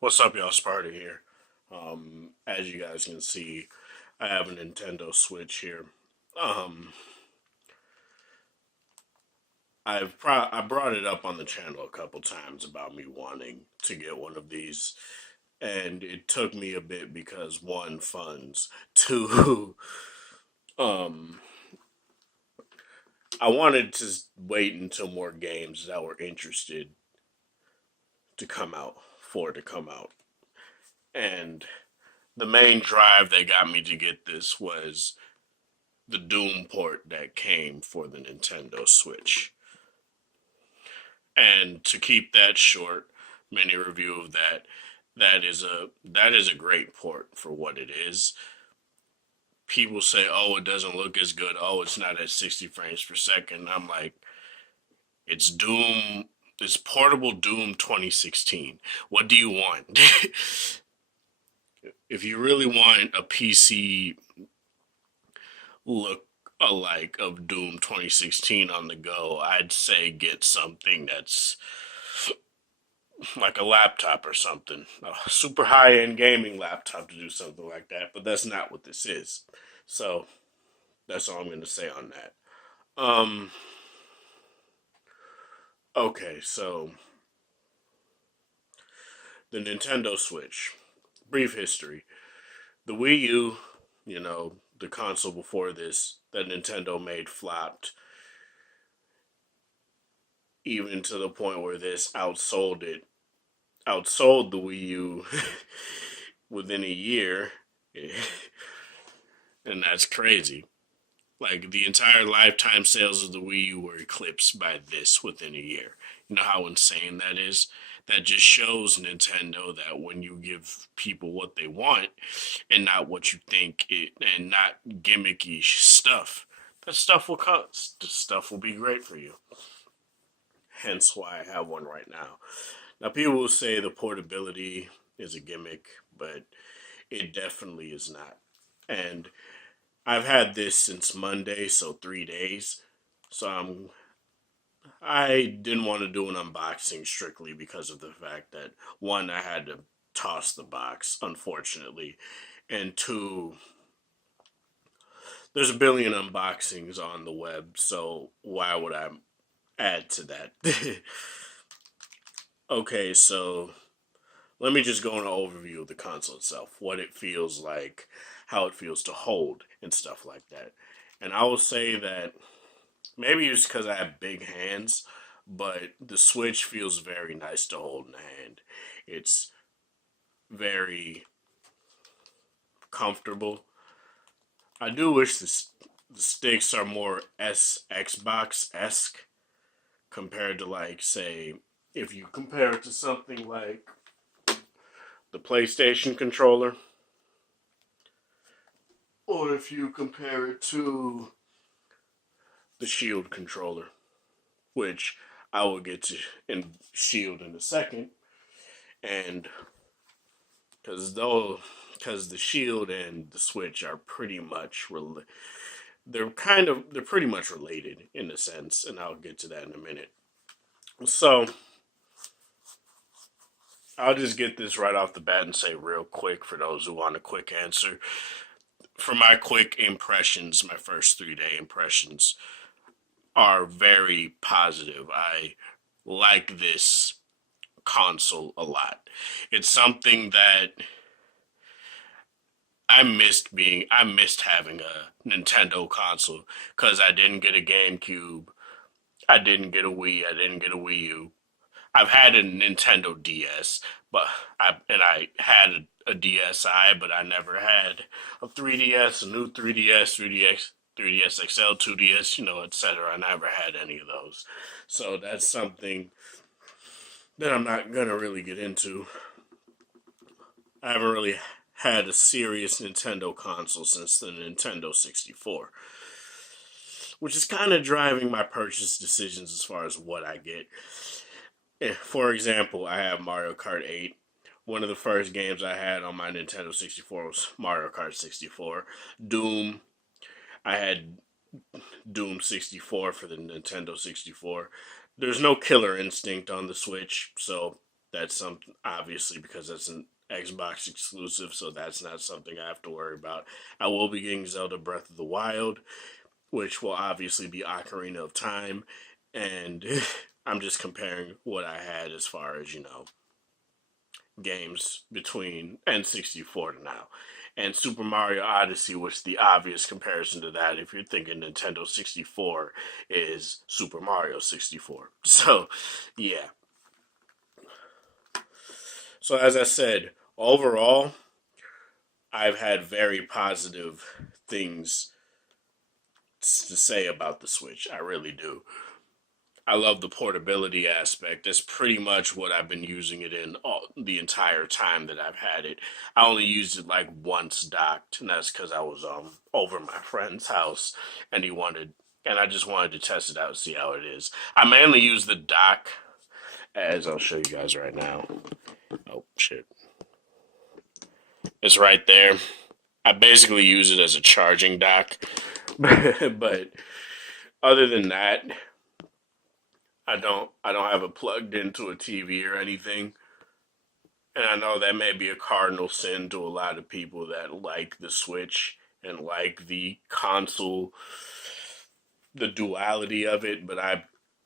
What's up, y'all? Sparta here. As you guys can see, I have a Nintendo Switch here. Um, I brought it up on the channel a couple times about me wanting to get one of these, and it took me a bit because one, funds, two, um, I wanted to wait until more games that were interested to come out, and the main drive that got me to get this was the Doom port that came for the Nintendo Switch. And to keep that short, mini review of that, that is a great port for what it is. People say, "Oh, it doesn't look as good. Oh, it's not at 60 frames per second." I'm like, it's Doom. It's portable Doom 2016. What do you want? If you really want a PC look alike of Doom 2016 on the go, I'd say get something that's like a laptop or something, a super high end gaming laptop to do something like that. But that's not what this is. So that's all I'm going to say on that. Um. Okay, so the Nintendo Switch. Brief history. The Wii U, the console before this that Nintendo made flopped, even to the point where this outsold the Wii U within a year, and that's crazy. Like the entire lifetime sales of the Wii U were eclipsed by this within a year. You know how insane that is? That just shows Nintendo that when you give people what they want and not what you think it and not gimmicky stuff, that stuff will cost. The stuff will be great for you. Hence why I have one right now. Now people will say the portability is a gimmick, but it definitely is not. And I've had this since Monday, so 3 days. So I didn't want to do an unboxing strictly because of the fact that one, I had to toss the box, unfortunately, and two, there's a billion unboxings on the web, so why would I add to that? Okay, so let me just go on an overview of the console itself, what it feels like, how it feels to hold, and stuff like that. And I will say that maybe it's because I have big hands, but the Switch feels very nice to hold in the hand. It's very comfortable. I do wish the sticks are more Xbox esque compared to, like, say, if you compare it to something like the PlayStation controller, or if you compare it to the Shield controller, which I will get to in Shield in a second, and because the Shield and the Switch are pretty much they're pretty much related in a sense, and I'll get to that in a minute. So I'll just get this right off the bat and say real quick for those who want a quick answer. For my quick impressions, my first 3 day impressions are very positive. I like this console a lot. It's something that I missed having a Nintendo console because I didn't get a GameCube, I didn't get a Wii, I didn't get a Wii U. I've had a Nintendo DS, but I had a DSi, but I never had a 3DS, a new 3DS, 3DS, 3DS XL, 2DS, etc. I never had any of those, so that's something that I'm not gonna really get into. I haven't really had a serious Nintendo console since the Nintendo 64, which is kind of driving my purchase decisions as far as what I get. For example, I have Mario Kart 8. One of the first games I had on my Nintendo 64 was Mario Kart 64. Doom, I had Doom 64 for the Nintendo 64. There's no Killer Instinct on the Switch, so That's something, obviously, because that's an Xbox exclusive, so that's not something I have to worry about. I will be getting Zelda Breath of the Wild, which will obviously be Ocarina of Time, and I'm just comparing what I had as far as, games between N64 to now. And Super Mario Odyssey was the obvious comparison to that. If you're thinking Nintendo 64 is Super Mario 64. So, yeah. So, as I said, overall, I've had very positive things to say about the Switch. I really do. I love the portability aspect. That's pretty much what I've been using it in the entire time that I've had it. I only used it like once docked, and that's because I was over at my friend's house, and and I just wanted to test it out and see how it is. I mainly use the dock, as I'll show you guys right now. Oh shit, it's right there. I basically use it as a charging dock, but other than that, I don't have it plugged into a TV or anything. And I know that may be a cardinal sin to a lot of people that like the Switch and like the console, the duality of it, but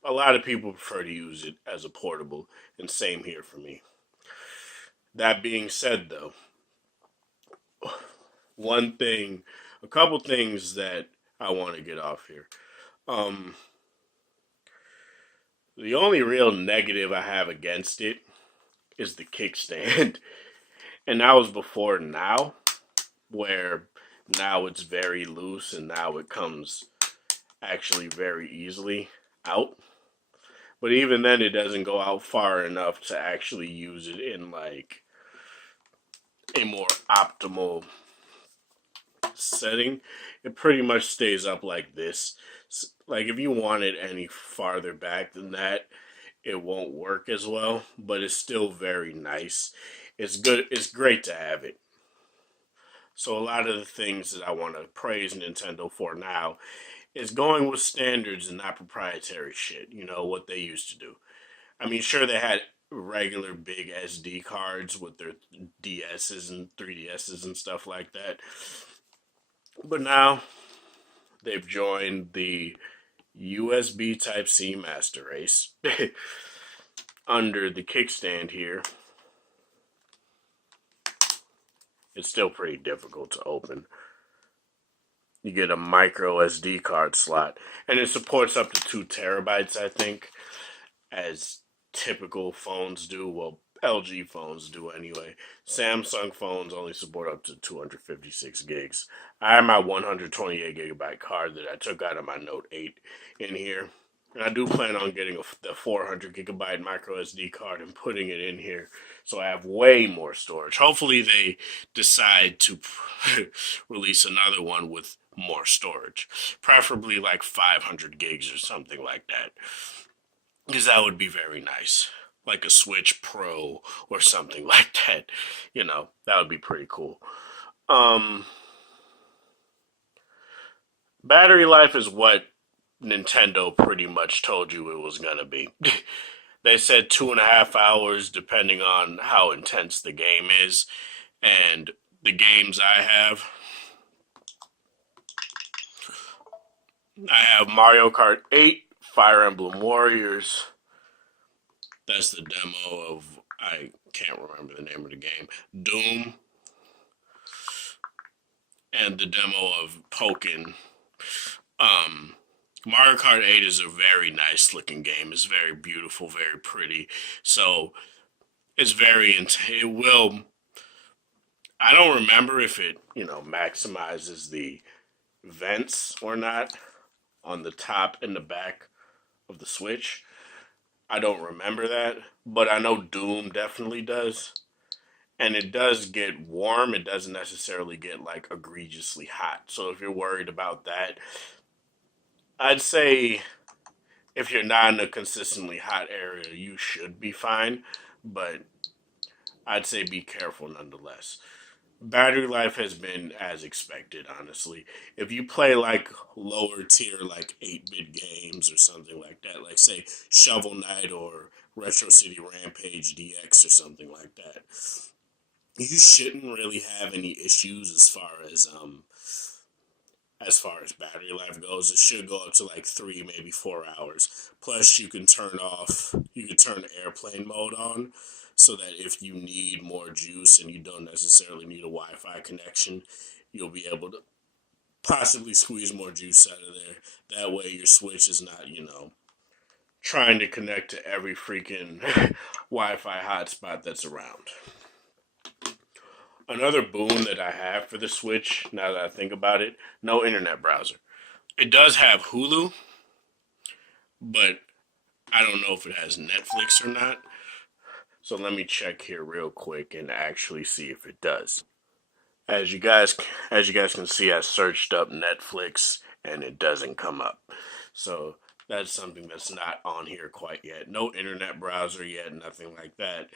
a lot of people prefer to use it as a portable, and same here for me. That being said though, one thing, a couple things that I want to get off here. Um the only real negative I have against it is the kickstand. And that was before now, where now it's very loose and now it comes actually very easily out. But even then, it doesn't go out far enough to actually use it in like a more optimal setting. It pretty much stays up like this. Like if you want it any farther back than that, it won't work as well, but it's still very nice. It's good. It's great to have it. So a lot of the things that I want to praise Nintendo for now is going with standards and not proprietary shit. You know what they used to do. I mean, sure they had regular big SD cards with their DSs and 3DSs and stuff like that. But now they've joined the USB Type C master race under the kickstand here. It's still pretty difficult to open. You get a micro SD card slot, and it supports up to 2 terabytes, I think, as typical phones do. Well, LG phones do anyway. Samsung phones only support up to 256 gigs. I have my 128 gigabyte card that I took out of my Note 8 in here. And I do plan on getting the 400 gigabyte micro SD card and putting it in here so I have way more storage. Hopefully, they decide to release another one with more storage, preferably like 500 gigs or something like that, because that would be very nice. Like a Switch Pro or something like that. That would be pretty cool. Um, Battery life is what Nintendo pretty much told you it was going to be. They said 2.5 hours, depending on how intense the game is. And the games I have Mario Kart 8, Fire Emblem Warriors. That's the demo of, I can't remember the name of the game, Doom, and the demo of Pokken. Um, Mario Kart 8 is a very nice looking game. It's very beautiful, very pretty. So it's it will, I don't remember if it, maximizes the vents or not on the top and the back of the Switch. I don't remember that, but I know Doom definitely does. And it does get warm. It doesn't necessarily get like egregiously hot. So if you're worried about that, I'd say if you're not in a consistently hot area, you should be fine. But I'd say be careful nonetheless. Battery life has been as expected, honestly. If you play like lower tier, like 8-bit games or something like that, like say Shovel Knight or Retro City Rampage DX or something like that, you shouldn't really have any issues as far as battery life goes. It should go up to like 3, maybe 4 hours. Plus, you can turn airplane mode on so that if you need more juice and you don't necessarily need a Wi Fi connection, you'll be able to possibly squeeze more juice out of there. That way, your Switch is not, trying to connect to every freaking Wi Fi hotspot that's around. Another boon that I have for the Switch, now that I think about it, no internet browser. It does have Hulu, but I don't know if it has Netflix or not. So let me check here real quick and actually see if it does. As you guys can see, I searched up Netflix and it doesn't come up. So that's something that's not on here quite yet. No internet browser yet, nothing like that.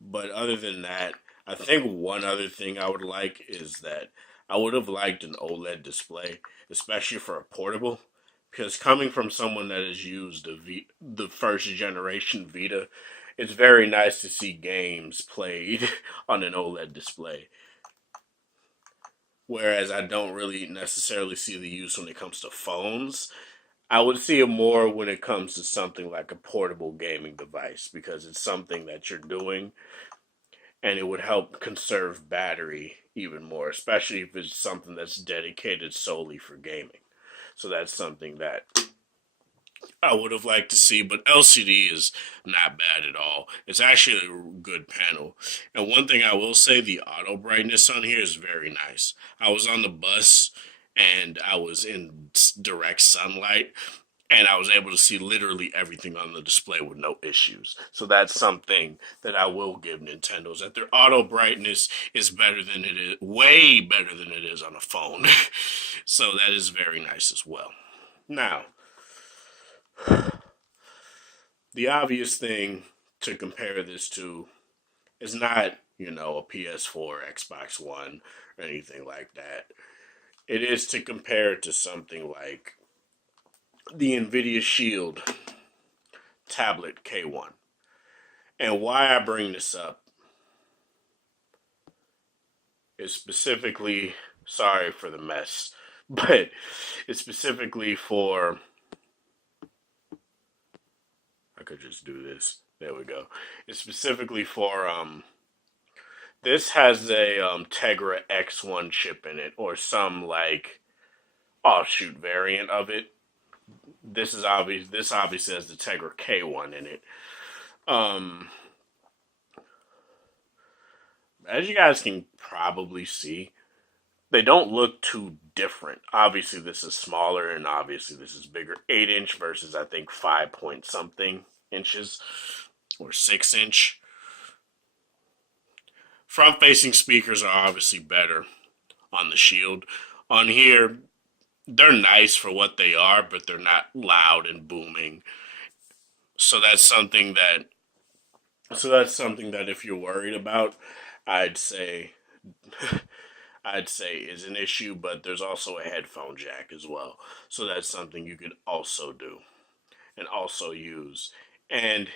But other than that, I think one other thing I would like is that I would have liked an OLED display, especially for a portable. Because coming from someone that has used the first generation Vita, it's very nice to see games played on an OLED display. Whereas I don't really necessarily see the use when it comes to phones. I would see it more when it comes to something like a portable gaming device because it's something that you're doing and it would help conserve battery even more, especially if it's something that's dedicated solely for gaming. So that's something that I would have liked to see, but LCD is not bad at all. It's actually a good panel. And one thing I will say, the auto brightness on here is very nice. I was on the bus and I was in direct sunlight and I was able to see literally everything on the display with no issues. So that's something that I will give Nintendo, is that their auto brightness is better than it is, way better than it is on a phone. So that is very nice as well. Now, the obvious thing to compare this to is not, a PS4, Xbox One, or anything like that. It is to compare it to something like the NVIDIA Shield Tablet K1. And why I bring this up is specifically, sorry for the mess, but it's specifically for, I could just do this. There we go. It's specifically for, this has a Tegra X1 chip in it, or some like offshoot variant of it. This is obvious. This obviously has the Tegra K1 in it. Um, as you guys can probably see, they don't look too different. Obviously, this is smaller, and obviously, this is bigger. 8-inch versus I think 5 point something inches or 6-inch. Front facing speakers are obviously better on the Shield. On here, they're nice for what they are, but they're not loud and booming. So that's something that if you're worried about, I'd say I'd say is an issue, but there's also a headphone jack as well. So that's something you could also do and also use. And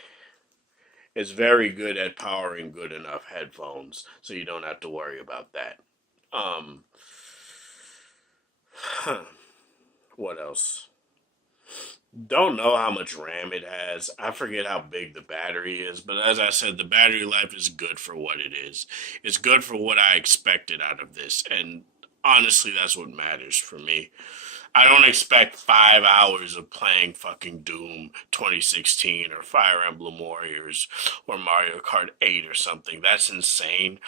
it's very good at powering good enough headphones, so you don't have to worry about that. Um, what else? Don't know how much RAM it has. I forget how big the battery is, but as I said, the battery life is good for what it is. It's good for what I expected out of this, and honestly, that's what matters for me. I don't expect 5 hours of playing fucking Doom 2016 or Fire Emblem Warriors or Mario Kart 8 or something. That's insane.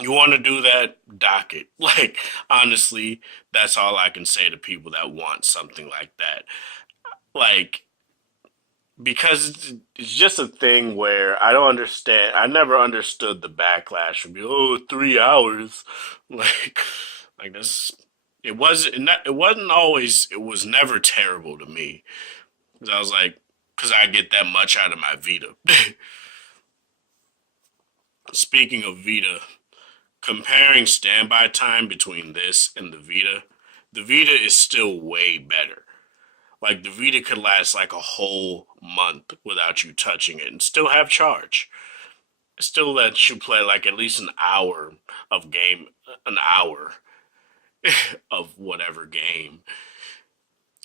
You want to do that, dock it. Like, honestly, that's all I can say to people that want something like that. Like, because it's just a thing where I don't understand. I never understood the backlash from you. Oh, 3 hours, like, like this. It wasn't always. It was never terrible to me. 'Cause I was like, because I get that much out of my Vita. Speaking of Vita, comparing standby time between this and the Vita is still way better. Like the Vita could last like a whole month without you touching it and still have charge. It still lets you play like at least an hour of whatever game.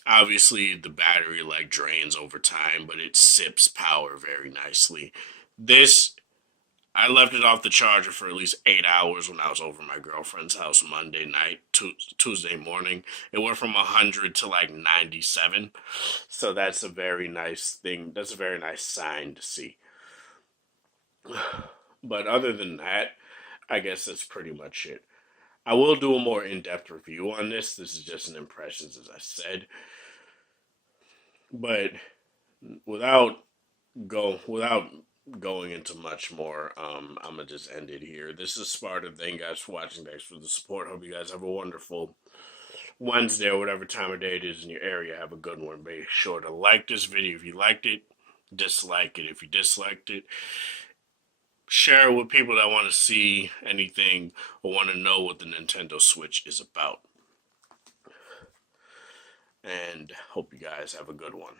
Obviously, the battery like drains over time, but it sips power very nicely. This I left it off the charger for at least 8 hours when I was over my girlfriend's house Monday night, Tuesday morning. It went from 100 to like 97. So that's a very nice thing. That's a very nice sign to see. But other than that, I guess that's pretty much it. I will do a more in depth review on this. This is just an impressions, as I said. But without without going into much more, I'm gonna just end it here. This is Sparta. Thank you guys for watching. Thanks for the support. Hope you guys have a wonderful Wednesday or whatever time of day it is in your area. Have a good one. Be sure to like this video if you liked it. Dislike it if you disliked it. Share it with people that want to see anything or want to know what the Nintendo Switch is about. And hope you guys have a good one.